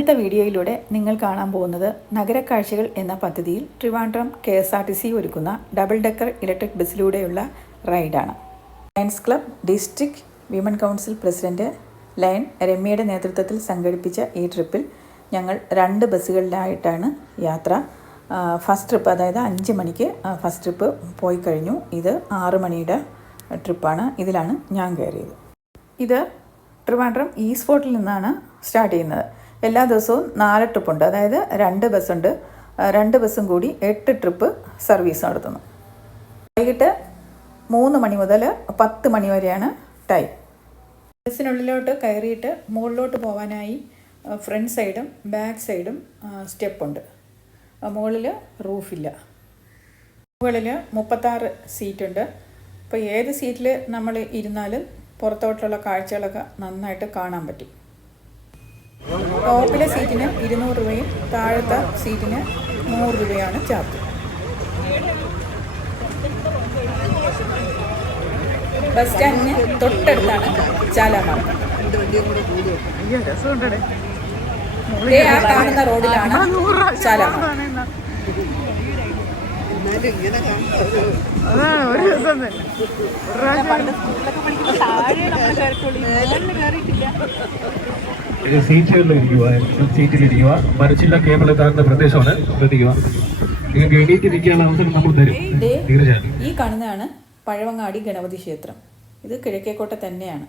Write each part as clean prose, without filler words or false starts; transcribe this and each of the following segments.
ഇന്നത്തെ വീഡിയോയിലൂടെ നിങ്ങൾ കാണാൻ പോകുന്നത് നഗരക്കാഴ്ചകൾ എന്ന പദ്ധതിയിൽ ട്രിവാൻഡ്രം KSRTC ഒരുക്കുന്ന ഡബിൾ ഡെക്കർ ഇലക്ട്രിക് ബസ്സിലൂടെയുള്ള റൈഡാണ്. Lions club district women council president lion രമ്യയുടെ നേതൃത്വത്തിൽ സംഘടിപ്പിച്ച ഈ ട്രിപ്പിൽ ഞങ്ങൾ 2 ബസ്സുകളിലായിട്ടാണ് യാത്ര. ഫസ്റ്റ് ട്രിപ്പ് അതായത് 5 മണിക്ക് ഫസ്റ്റ് ട്രിപ്പ് പോയി കഴിഞ്ഞു. ഇത് 6 മണിയുടെ ട്രിപ്പാണ്. ഇതിലാണ് ഞാൻ കയറിയത്. ഇത് ട്രിവാൻഡ്രം ഈസ്റ്റ് ഫോർട്ടിൽ നിന്നാണ് സ്റ്റാർട്ട് ചെയ്യുന്നത്. എല്ലാ ദിവസവും 4 ട്രിപ്പുണ്ട്. അതായത് 2 ബസ്സുണ്ട്. 2 ബസ്സും കൂടി 8 ട്രിപ്പ് സർവീസ് നടത്തുന്നു. വൈകിട്ട് 3 മണി മുതൽ 10 മണി വരെയാണ് ടൈം. ബസ്സിനുള്ളിലോട്ട് കയറിയിട്ട് മുകളിലോട്ട് പോകാനായി ഫ്രണ്ട് സൈഡും ബാക്ക് സൈഡും സ്റ്റെപ്പുണ്ട്. മുകളിൽ റൂഫില്ല. മുകളിൽ 36 സീറ്റുണ്ട്. അപ്പോൾ ഏത് സീറ്റിൽ നമ്മൾ ഇരുന്നാലും പുറത്തോട്ടുള്ള കാഴ്ചകളൊക്കെ നന്നായിട്ട് കാണാൻ പറ്റും. ടോപ്പിലെ സീറ്റിന് 200 രൂപയും താഴത്തെ സീറ്റിന് 100 രൂപയാണ് ചാർജ്. ബസ് സ്റ്റാൻഡിന് തൊട്ടടുത്താണ് ചാലാമാർഗ്ഗം. ആ കാണുന്ന റോഡിലാണ് ചാലാമാർഗ്ഗം. സീറ്റിലിരിക്കുക. മരച്ചില്ല കേബിൾ എത്താറുന്ന പ്രദേശമാണ്. ശ്രദ്ധിക്കുക. നിങ്ങൾക്ക് എണീറ്റ് നിൽക്കാനുള്ള അവസരം നമ്മൾ തരും. ഈ കാണുന്നതാണ് പഴവങ്ങാടി ഗണപതി ക്ഷേത്രം. ഇത് കിഴക്കേക്കോട്ട തന്നെയാണ്.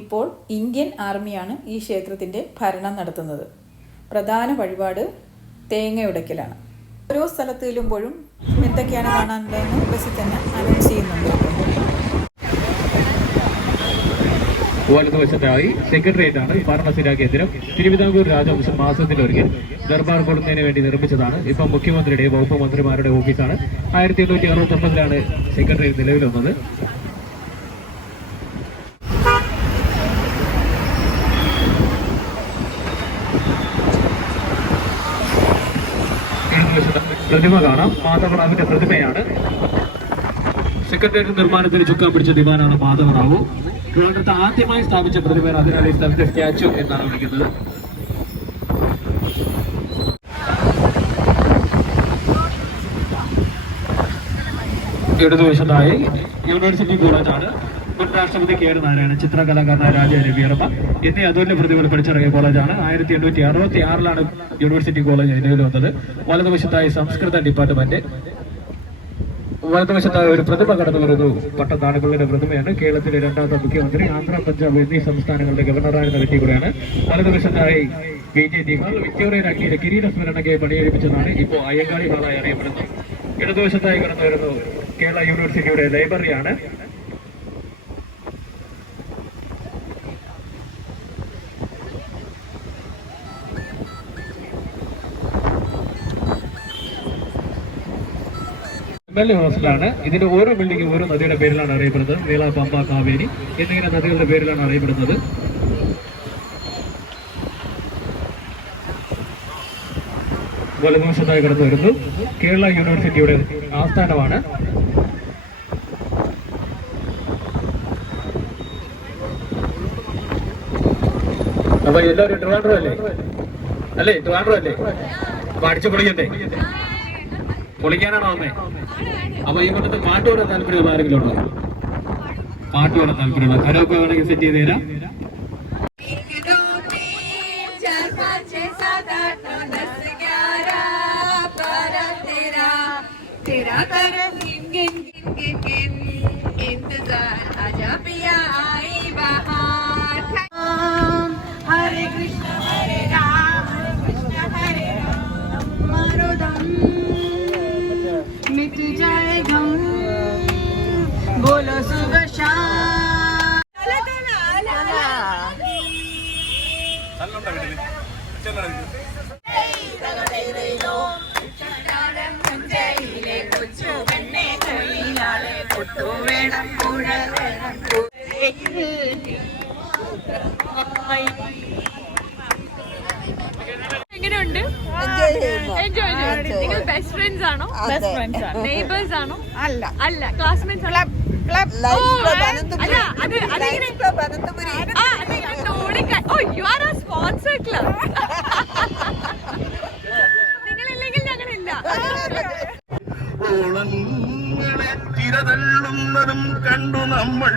ഇപ്പോൾ ഇന്ത്യൻ ആർമിയാണ് ഈ ക്ഷേത്രത്തിൻ്റെ ഭരണം നടത്തുന്നത്. പ്രധാന വഴിപാട് തേങ്ങയുടയ്ക്കലാണ്. ഓരോ സ്ഥലത്ത് ചെല്ലുമ്പോഴും എന്തൊക്കെയാണ് കാണാനുള്ളതെന്ന് ബസ്സിൽ തന്നെ അനൗൺസ് ചെയ്യുന്നുണ്ട്. വലതുവശത്തായി സെക്രട്ടേറിയറ്റ് ആണ്. ഭരണസ്ഥിരാ കേന്ദ്രം തിരുവിതാംകൂർ രാജവംശം മാസത്തിലൊരിക്കൽ ദർബാർ കൊള്ളുന്നതിന് വേണ്ടി നിർമ്മിച്ചതാണ്. ഇപ്പം മുഖ്യമന്ത്രിയുടെ വകുപ്പ് മന്ത്രിമാരുടെ ഓഫീസാണ്. 1869 സെക്രട്ടേറിയറ്റ് നിലവിൽ വന്നത്. പ്രതിമ കാണാം. മാധവറാവുവിന്റെ പ്രതിമയാണ്. സെക്രട്ടേറിയറ്റ് നിർമ്മാണത്തിന് ചുക്കാൻ പിടിച്ച ദിവാനാണ് മാധവറാവു. ട്രിവാൻഡ്രത്ത് ആദ്യമായി സ്ഥാപിച്ച പ്രതിമയാണ്. അതിനാൽ ഈ സ്ഥലത്തെ സ്റ്റാച്ചു എന്നാണ് വിളിക്കുന്നത്. ഇടതുവശത്തായി യൂണിവേഴ്സിറ്റി കോളേജാണ്. മുൻ രാഷ്ട്രപതി KR നാരായണൻ, ചിത്രകലാകാരനായ രാജ രവിവർമ്മ എന്നീ അതുല്യ പ്രതിഭകൾ പഠിച്ചിറങ്ങിയ കോളേജാണ്. 1866 യൂണിവേഴ്സിറ്റി കോളേജ് നിലവിൽ വന്നത്. വലതുവശത്തായി സംസ്കൃത ഡിപ്പാർട്ട്മെന്റ്. വലതുവശത്തായ ഒരു പ്രതിമ കടന്നു വരുന്നു. പട്ടത്താണികളുടെ പ്രതിമയാണ്. കേരളത്തിലെ 2ാമത്തെ മുഖ്യമന്ത്രി, ആന്ധ്ര, പഞ്ചാബ് എന്നീ സംസ്ഥാനങ്ങളുടെ ഗവർണറായിരുന്ന വ്യക്തി കൂടെയാണ്. വലതുവശത്തായി KJT ഹാൾ വിക്ടോറിയ രാജ്ഞിയുടെ കിരീട സ്മരണയ്ക്ക് പണിയെടുപ്പിച്ചതാണ്. ഇപ്പോൾ അയ്യങ്കാളി ഹാളായി അറിയപ്പെടുന്നു. ഇടതുവശത്തായി കടന്നു വരുന്നു കേരള യൂണിവേഴ്സിറ്റിയുടെ ലൈബ്രറിയാണ്. ഹോസ്റ്റലാണ്. ഇതിന്റെ ഓരോ ബിൽഡിംഗും ഓരോ നദിയുടെ പേരിലാണ് അറിയപ്പെടുന്നത്. നീള, പമ്പ, കാവേരി എന്നിങ്ങനെ നദികളുടെ പേരിലാണ് അറിയപ്പെടുന്നത്. വലതുവശത്തായി കടന്നു വരുന്നു കേരള യൂണിവേഴ്സിറ്റിയുടെ ആസ്ഥാനമാണ്. അപ്പൊ എല്ലാവരും ട്രിവാൻഡ്രം അല്ലേ? ട്രിവാൻഡ്രം അല്ലേ? അപ്പൊ അടിച്ചു പൊളിക്കണ്ടേ? പൊളിക്കാനാണോ വന്നേ? അപ്പൊ ഈ കൊണ്ടത്തെ പാട്ട് വരാൻ താല്പര്യമുള്ള ആരെങ്കിലും ഉണ്ടോ? പാട്ട് വരാൻ താല്പര്യമുള്ള കരോക്കെ വേണമെങ്കിൽ സെറ്റ് ചെയ്ത് തരാം. ഹരേ കൃഷ്ണ ഹരേ രാം കൃഷ്ണ ഹരേ രാം മരുദം मिट जाए गम बोलो सुबह शाम. എങ്ങനെയുണ്ട്? എൻജോയ് ചെയ്തു. നിങ്ങൾ ബെസ്റ്റ് ഫ്രണ്ട്സ് ആണോ? ബെസ്റ്റ് ഫ്രണ്ട്സ് ആണ്. നെയ്ബേഴ്സ് ആണോ? അല്ല ക്ലാസ്മേറ്റ്സ് ആണ്. You are a sponsor club. ഓളങ്ങളെ തിരതള്ളുന്നതും കണ്ടു നമ്മൾ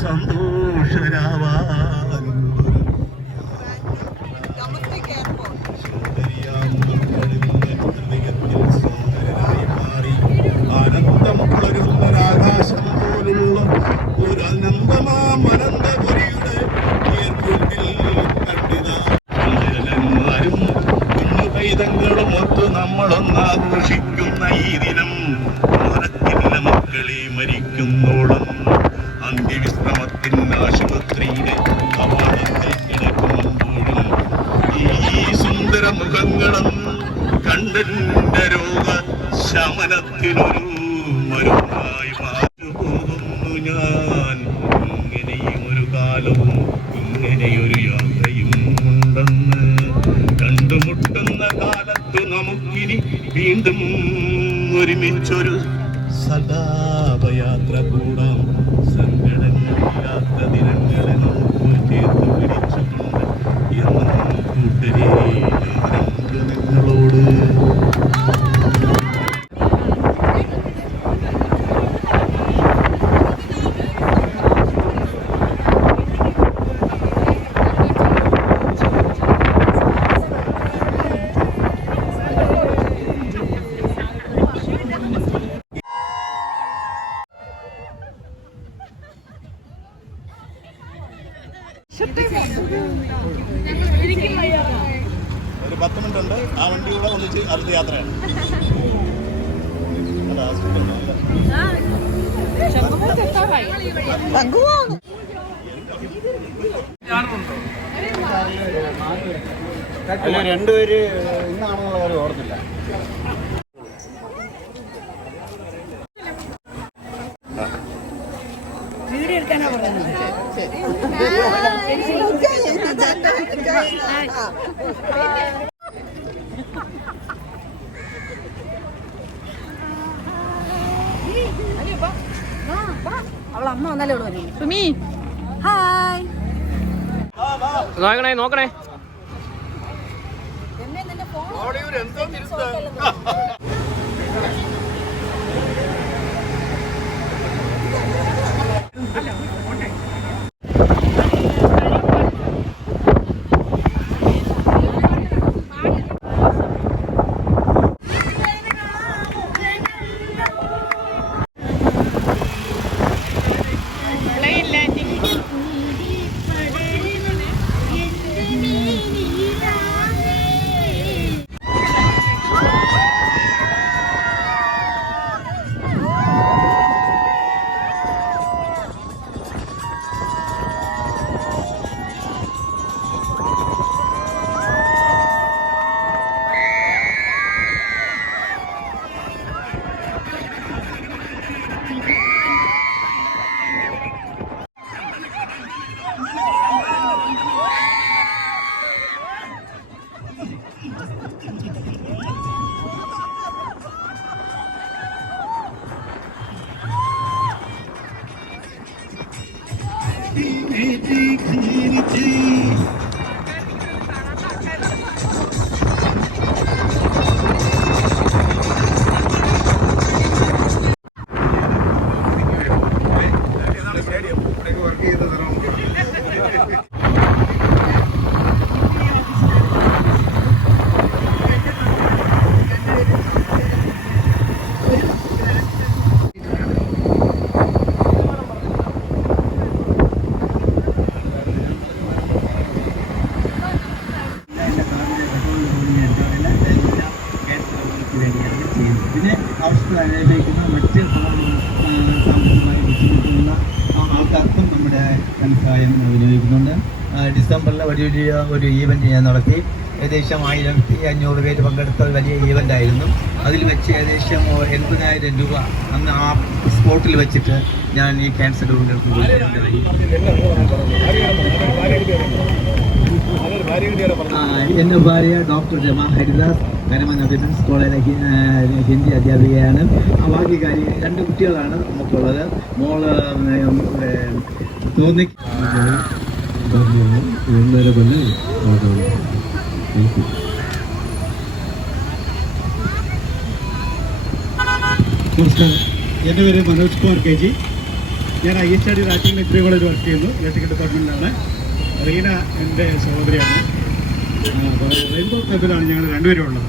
സന്തോഷരാവാൻ ആനന്ദം വളരുന്നൊരാകാശം പോലുള്ള ഒരു അനന്തമാനന്ദപുരിയുടെ കണ്ടിതാരും പൈതങ്ങളും ഒത്ത് നമ്മളൊന്നാഘോഷിക്കുന്ന ഈ ദിനം മറക്കില്ല മക്കളെ മരിക്കുന്നോളം അന്ത്യവിശ്രമത്തിന് ആശുപത്രിയിലെ കവാടത്തിൽ കിടക്കുമ്പോഴും ഈ സുന്ദര മുഖങ്ങളും കണ്ടെന്റെ രോഗ ശമനത്തിനൊരു മരുന്നായി മാറ്റുപോകുന്നു ഞാൻ. ഇങ്ങനെയും ഒരു കാലവും ഇങ്ങനെയൊരു യാത്രയും ഉണ്ടെന്ന് കണ്ടുമുട്ടുന്ന കാലത്ത് നമുക്കിനി വീണ്ടും ഒരുമിച്ചൊരു സദാപയാത്ര കൂടാം. സങ്കടങ്ങളില്ലാത്ത ദിനങ്ങളെ നമുക്ക് ചേർത്ത് പിടിച്ചുകൊണ്ട് എന്നും കൂട്ടരേ നിങ്ങളോട് ഒരു 10 മിനിറ്റ് ഉണ്ട്. ആ വണ്ടി കൂടെ ഒന്നിച്ച് അടുത്ത യാത്രയാണ്. അല്ല, രണ്ടുപേര് ഇന്നാണെന്നുള്ള കാര്യം ഓർത്തില്ല. വീഡിയോ എടുക്കാനാ പറയുന്നത്. അവളമ്മ വന്നാലേ ഉള്ളൂ. സുമി ഹായ്. നോക്കണേ നോക്കണേ. ഇതിനെ ആവശ്യത്തിൽ അനുഭവിക്കുന്ന മറ്റ് സാമ്പത്തികമായി ബുദ്ധിമുട്ടുന്ന ആൾക്കാർക്കും നമ്മുടെ ധനസഹായം വിനിയോഗിക്കുന്നുണ്ട്. ഡിസംബറിൽ വലിയ ഒരു ഈവൻറ്റ് ഞാൻ നടത്തി. ഏകദേശം 1500 പേര് പങ്കെടുത്ത വലിയ ഈവൻ്റ് ആയിരുന്നു. അതിൽ വെച്ച് ഏകദേശം 80,000 രൂപ അന്ന് ആ സ്പോട്ടിൽ വെച്ചിട്ട് ഞാൻ ഈ ക്യാൻസർ രോഗികൾക്ക് കൊടുക്കുന്നുണ്ടായി. എൻ്റെ ഭാര്യ ഡോക്ടർ ജമാ ഹരിദാസ് കരമന വിമൻസ് കോളേജ് ഹിന്ദി അധ്യാപികയാണ്. ബാക്കി കാര്യം 2 കുട്ടികളാണ് നമുക്കുള്ളത്. മോള് തോന്നി Thank you. നമസ്കാരം, എൻ്റെ പേര് മനോജ് കുമാർ കെ ജി. ഞാൻ ISRD റാറ്റിംഗ് മെഡിക്കൽ കോളേജിൽ വർക്ക് ചെയ്യുന്നു. ഇലക്ട്രിക്കൽ ഡിപ്പാർട്ട്മെൻറ്റിലാണ്. റീന എൻ്റെ സഹോദരിയാണ്. റെയിൻബോ ക്ലബിലാണ് ഞങ്ങൾ രണ്ടുപേരും ഉള്ളത്.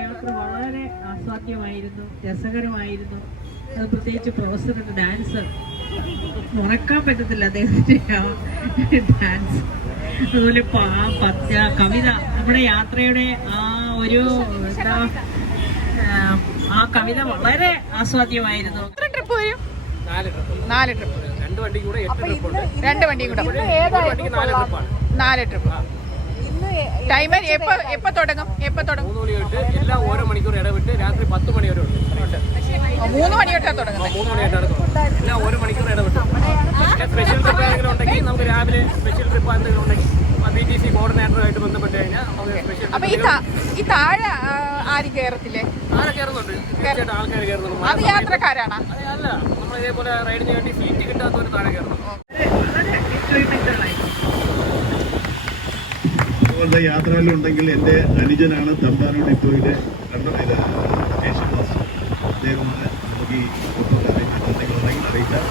യാത്ര വളരെ ആസ്വാദ്യമായിരുന്നു, രസകരമായിരുന്നു. അത് പ്രത്യേകിച്ച് പ്രൊഫസറുടെ ഡാൻസ് മറക്കാൻ പറ്റത്തില്ല, അദ്ദേഹത്തിൻ്റെ ഡാൻസ്. അതുപോലെ കവിത, നമ്മുടെ യാത്രയുടെ ആ ഒരു എന്താ ആ കവിത വളരെ ആസ്വാദ്യമായിരുന്നു. എത്ര ട്രിപ്പ് വരും? 4 ട്രിപ്പ്. 2 വണ്ടിയും കൂടെ 8 ട്രിപ്പ് ഉണ്ട്. 2 വണ്ടിയും കൂടെ 4 ട്രിപ്പാണ്. 4 ട്രിപ്പ്. ടൈം എപ്പോ തുടങ്ങും? 3 മണി തൊട്ട് എല്ലാം ഓരോ മണിക്കൂർ ഇടവിട്ട് രാത്രി 10 മണി വരെ ഉണ്ട്. 3 മണി തൊട്ടാണ് തുടങ്ങുന്നത്. 3 മണിയായിട്ടാണ് തുടങ്ങുന്നത്. എല്ലാം ഓരോ മണിക്കൂർ ഇടവിട്ട്. സ്പെഷ്യൽ ട്രിപ്പ് എന്തെങ്കിലും ഉണ്ടെങ്കിൽ നമുക്ക് രാവിലെ സ്പെഷ്യൽ ട്രിപ്പ് എന്തെങ്കിലും ഉണ്ടെങ്കിൽ BTC കോർഡിനേറ്ററുമായിട്ട് ബന്ധപ്പെട്ട് കഴിഞ്ഞാൽ നമുക്ക് സ്പെഷ്യൽ. അപ്പൊ ഈ താഴെ ആരും കയറത്തില്ലേ? ആരെ കയറുന്നുണ്ട്, തീർച്ചയായിട്ടും ആൾക്കാർ കയറുന്നുണ്ട്. അത് യാത്രക്കാരാണ്? അല്ല, നമ്മൾ ഇതേപോലെ റൈഡിന് വേണ്ടി സീറ്റ് കിട്ടാത്തവർ താഴെ കയറുന്നു. അതുപോലത്തെ യാത്രകളിൽ ഉണ്ടെങ്കിൽ എൻ്റെ അനുജനാണ് തമ്പാനൂർ ഡിപ്പോയിലെ കണ്ടത് സ്റ്റേഷൻ മാസ്റ്റർ. അദ്ദേഹമാണ് നമുക്ക് ഈ ഫോട്ടോ എന്തെങ്കിലും ഉണ്ടെങ്കിൽ അറിയിച്ചാൽ.